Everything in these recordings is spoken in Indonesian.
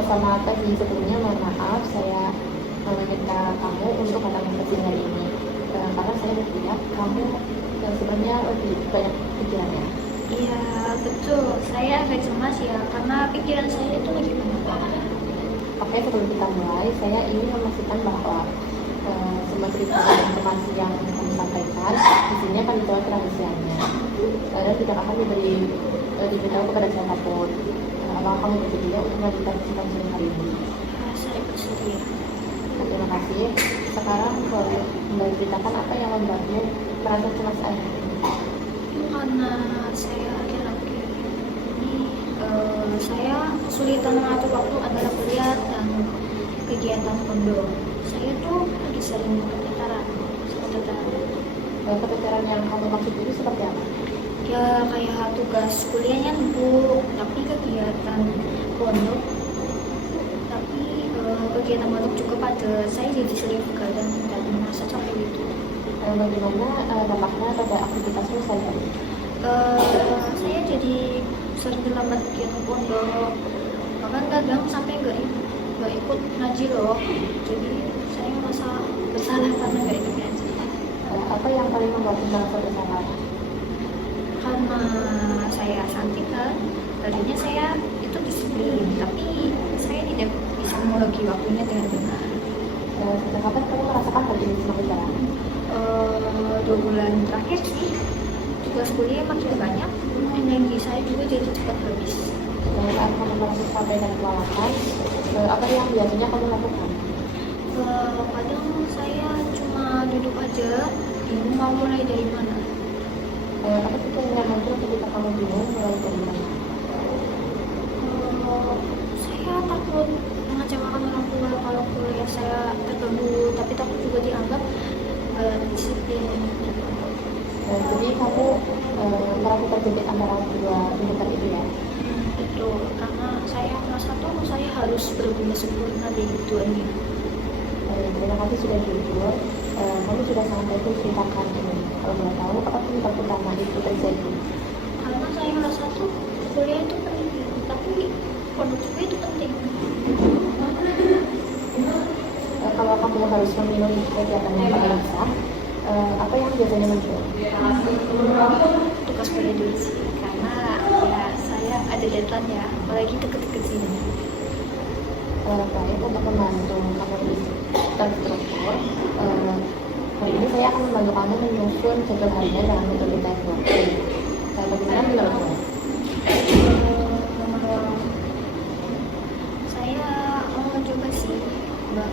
Sama tadi sebelumnya mohon maaf saya meminta kamu untuk datang ke sini hari ini karena saya berpikir kamu sebenarnya lebih banyak pikirannya. Iya, betul. Saya agak cemas ya, karena pikiran saya itu lagi banyak banget. Oke, sebelum kita mulai, saya ingin memastikan bahwa semua cerita dan informasi yang kami sampaikan di sini akan dijawab kerahasiaannya dan tidak akan diberitahu kepada siapapun. Apakah kamu bersedia untuk melanjutkan sidang hari ini? Saya bersedia. Terima kasih. Sekarang boleh kembali ceritakan apa yang membuatmu merasa cemas akhir ini? Itu karena saya akhir-akhir ini saya kesulitan mengatur waktu antara kuliah dan kegiatan pondok. Saya tuh lagi sering keteteran. Keteteran yang kamu maksud itu seperti apa? Ya kayak tugas kuliahnya numpuk, tapi kegiatan pondok kegiatan pondok juga pada saya jadi sering begadang dan merasa capek gitu. Bagaimana dampaknya pada aktivitasmu sehari-hari? Saya jadi sering terlambat kegiatan pondok, bahkan kadang sampai nggak ikut ngaji loh. Jadi saya merasa bersalah karena nggak ikut ngaji. Apa yang paling membuatmu merasa bersalah? Karena saya cantik kan, tadinya saya itu disiplin, tapi saya tidak bisa membagi waktunya dengan benar. Sejak kapan kamu merasakan hal ini semakin parah? 2 bulan terakhir sih, tugas kuliah makin banyak, energi saya juga jadi cepat habis. Saat kamu merasa capek dan kelelahan, apa yang biasanya kamu lakukan? Kadang saya cuma duduk aja, bingung mau mulai dari mana. Apa sih yang muncul ketika kamu bingung mulai dari mana? Saya takut mengecewakan orang tua kalau kuliah saya terganggu, tapi takut juga dianggap disiplin. Jadi kamu merasa terjepit antara dua tuntutan itu ya? Betul, karena saya merasa tuh saya harus berbunyi sempurna di duanya. Terima kasih sudah jujur. Kamu sudah sampai menceritakan ini. Kalau boleh tahu, apa penyebab utama itu terjadi? Karena saya merasa tuh kuliah itu penting, tapi pondok juga itu penting. Kalau kamu harus memilih kegiatan yang paling sah, apa yang biasanya muncul? Tugas kuliah dulu sih, karena ya saya ada deadline ya, apalagi deket-deket sini. Baik, untuk membantu kamu lebih terstruktur, hari ini saya akan membantu kamu menyusun jadwal harian dengan metode time blocking. Bagaimana menurutmu? Saya mau mencoba sih, Mbak.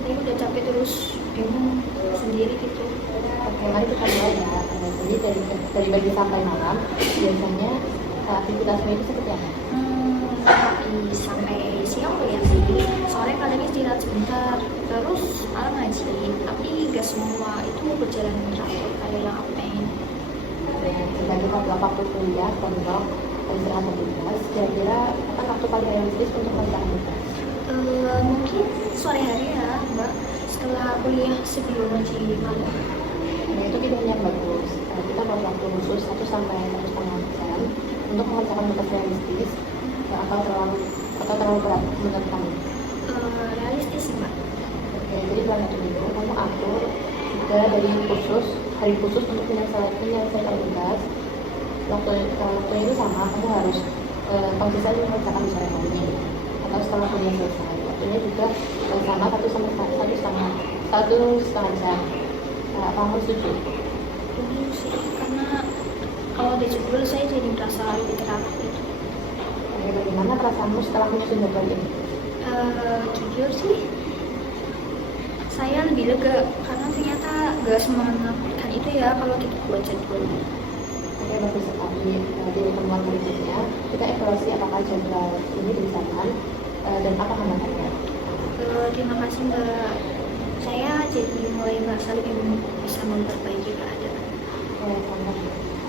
Saya udah capek terus, bingung sendiri gitu. Oke, mari kita mulai ya. Jadi dari pagi sampai malam, biasanya aktivitasmu itu seperti apa? Pagi sampai siang kuliah sih, sore kadang istirahat sebentar, terus malam ngaji. Tapi gak semua itu berjalan teratur kayak yang aku pengen. Jika kita waktu kuliah, pondok, istirahat dan tugas, kira-kira apa waktu paling realistis untuk mengerjakan tugas? Mungkin sore hari ya, Mbak. Setelah kuliah sebelum ngaji malam. Nah, itu pilihan yang bagus. Kita buat waktu khusus 1 sampai 1,5 jam untuk mengerjakan tugas realistis atau terlalu berat menurut kamu? Realistis sih, Mbak. Oke, jadi dalam waktu itu kamu atur juga dari hari khusus untuk menyelesaikan tugas. Waktu itu sama, kamu harus konsisten mengerjakan di sore hari atau setelah kuliah selesai. Waktunya juga sama 1,5 jam. Kamu setuju? Setuju sih, karena kalau di jadwal saya jadi merasa lebih teratur gitu. Bagaimana perasaanmu setelah menyusun jadwal ini? Jujur sih, saya lebih lega karena ternyata gak semenakutkan itu ya kalau kita buat jadwal. Oke, bagus sekali. Di pertemuan berikutnya kita evaluasi apakah jadwal ini disahkan dan apa hambatannya. Terima kasih Mbak. Saya jadi mulai merasa lebih bisa memperbaiki keadaan.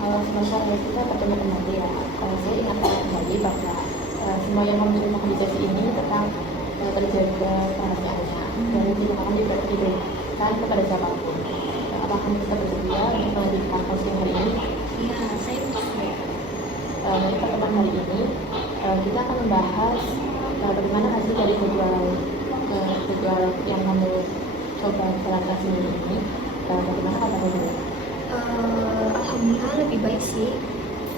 Semasa kita bertemu kembali ya. Saya ingatkan kembali bahwa semua yang menerima kondisi ini tetap terjaga kerahasiaannya dan tidak akan diberikan kepada siapapun. Apakah kita bersedia untuk melanjutkan posting hari ini? Iya, saya bersedia. Dari pertemuan hari ini kita akan membahas bagaimana hasil dari yang kamu coba jalankan sendiri ini, bagaimana kabarnya dulu? Alhamdulillah lebih baik sih,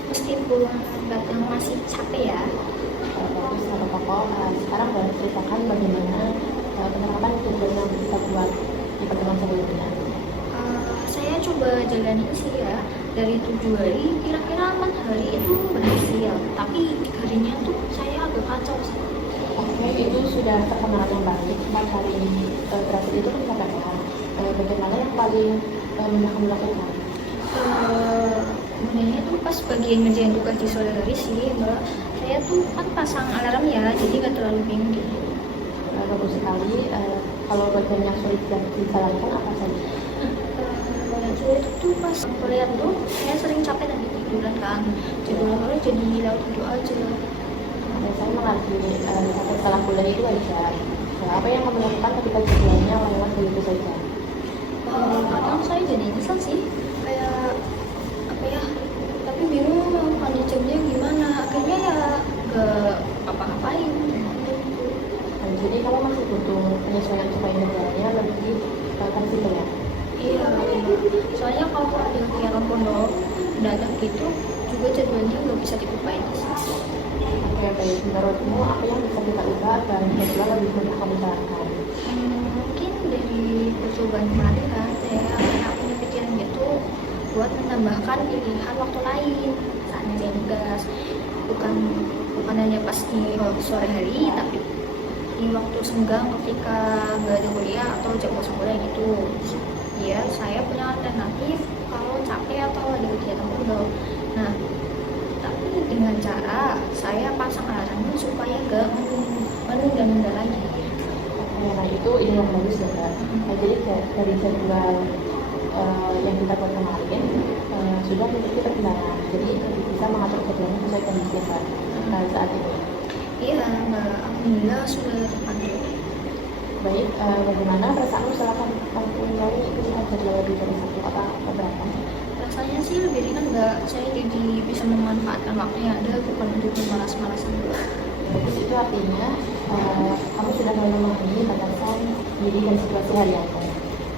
meskipun kadang masih capek ya. Bagus, nggak apa-apa. Sekarang boleh ceritakan bagaimana penerapan tujuan yang kita buat di pertemuan sebelumnya. Saya coba jalanin sih ya, dari 7 hari kira-kira 4 hari itu berhasil, tapi 3 harinya tuh saya agak kacau sih. Oke, itu sudah perkembangan yang baik. 4 hari berhasil itu kan pencapaian. Bagaimana yang paling mudah kamu lakukan? Sebenarnya tuh pas bagian ngerjain tugas di sore hari sih Mbak, saya tuh kan pasang alarm ya, jadi nggak terlalu bingung gitu. Bagus sekali. Kalau bagian yang sulit dijalankan apa saja? Saya tuh pas kuliah tuh saya sering capek dan tiduran kan, jadi lama jadi lewat tidur aja. Saya mengerti sampai setelah kuliah itu wajar. Apa yang kamu lakukan ketika jadwalnya lewat begitu saja? Kadang saya jadi nyesel sih, kayak apa ya, tapi bingung mau lanjut jamnya gimana, akhirnya ya gak apa-apain. Jadi kamu masih butuh penyesuaian supaya jadwalnya lebih fleksibel ya? Iya, soalnya kalau ada kegiatan pondok mendadak gitu juga jadwalnya nggak bisa diupain. Oke, baik. Menurutmu apa yang bisa kita ubah agar jadwal lebih mudah kamu jalankan? Mungkin dari percobaan kemarin kan, saya punya pikiran gitu buat menambahkan pilihan waktu lain saat ngerjain tugas, bukan hanya pas di sore hari, tapi di waktu senggang ketika nggak ada kuliah atau jam kosong kuliah gitu. Ya, saya punya alternatif kalau capek atau ada kegiatan pondok. Nah, tapi dengan cara saya pasang alarm supaya gak menunda-nunda lagi. Oke, nah itu ide yang bagus ya, Mbak. Jadi dari jadwal yang kita buat kemarin sudah memiliki perkembangan. Jadi bisa mengatur jadwalnya sesuai kondisi ya, Mbak. Saat ini. Iya, Mbak. Alhamdulillah sudah terpantau. Baik, bagaimana perasaanmu setelah kamu mulai melihat jadwal lebih dari satu atau beberapa? Rasanya sih lebih ringan Mbak. Saya jadi bisa memanfaatkan waktu yang ada, bukan untuk malas-malasan. Bagus, itu artinya kamu sudah mulai memahami batasan diri dan situasi harianmu.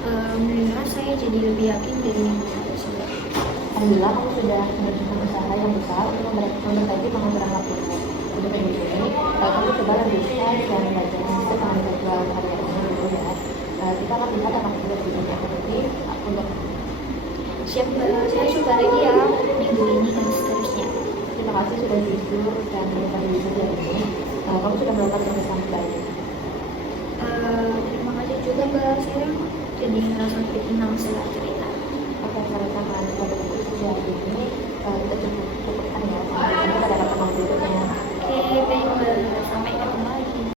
Alhamdulillah saya jadi lebih yakin dari minggu lalu sih Mbak. Alhamdulillah kamu sudah menunjukkan usaha yang besar untuk memperbaiki pengaturan waktumu. Untuk minggu ini, kamu coba lanjutkan dan belajar sesuai dengan jadwal harianmu dulu ya. Kita akan lihat apakah sudah lebih efektif untuk. Siap Mbak, saya coba lagi ya minggu ini dan seterusnya. Terima kasih sudah jujur dan mengetahui video ini. Kamu sudah melakukan pemeriksaan baik. Terima kasih juga Mbak, saya jadi ngerasa lebih tenang setelah cerita. Oke, selamat